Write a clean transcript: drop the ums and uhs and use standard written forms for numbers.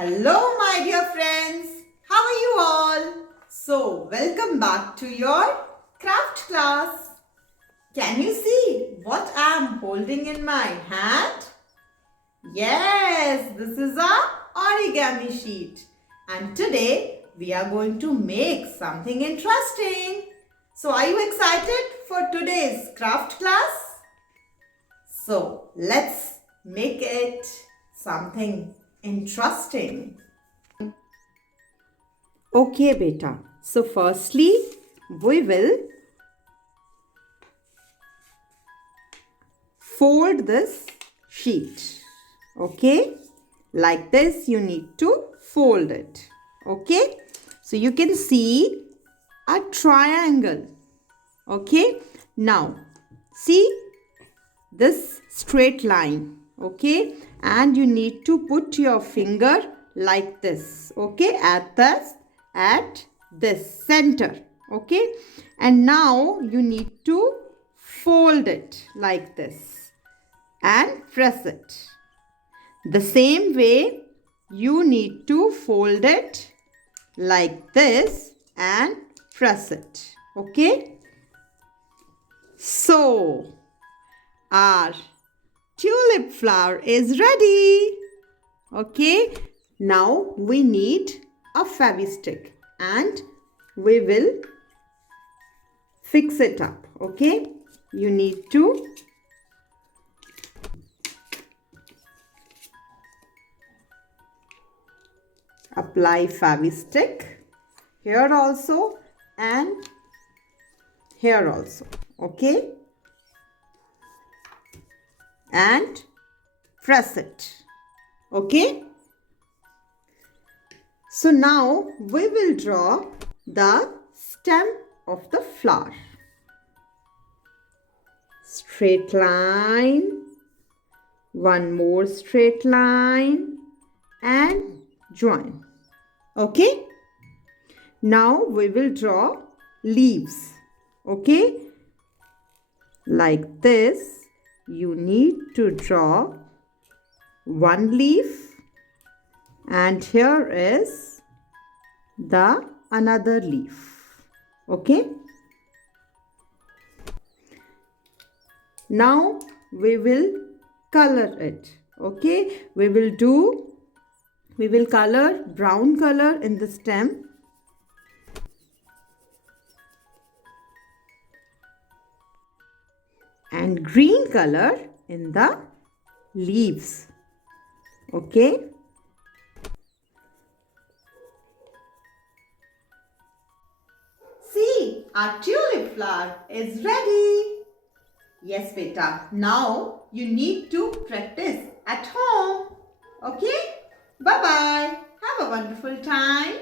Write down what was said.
Hello my dear friends, how are you all? So welcome back to your craft class. Can you see what I am holding in my hand? Yes, this is a origami sheet and today we are going to make something interesting. So are you excited for today's craft class? So let's make it something interesting. Okay, beta. So firstly, we will fold this sheet. Okay, like this you need to fold it. Okay, so you can see a triangle. Okay, now see this straight line. Okay, and you need to put your finger like this. Okay, at this center. Okay, and now you need to fold it like this and press it. The same way you need to fold it like this and press it. Okay, so our tulip flower is ready. Okay, now we need a fabric and we will fix it up. Okay, you need to apply fabric here also and here also. Okay, and press it. Okay, so now we will draw the stem of the flower. Straight line, one more straight line and join. Okay, now we will draw leaves. Okay, like this you need to draw one leaf and here is the another leaf. Okay, now we will color it. Okay, we will color brown color in the stem and green color in the leaves. Okay, see, our tulip flower is ready. Yes, beta. Now you need to practice at home. Okay? Bye-bye. Have a wonderful time.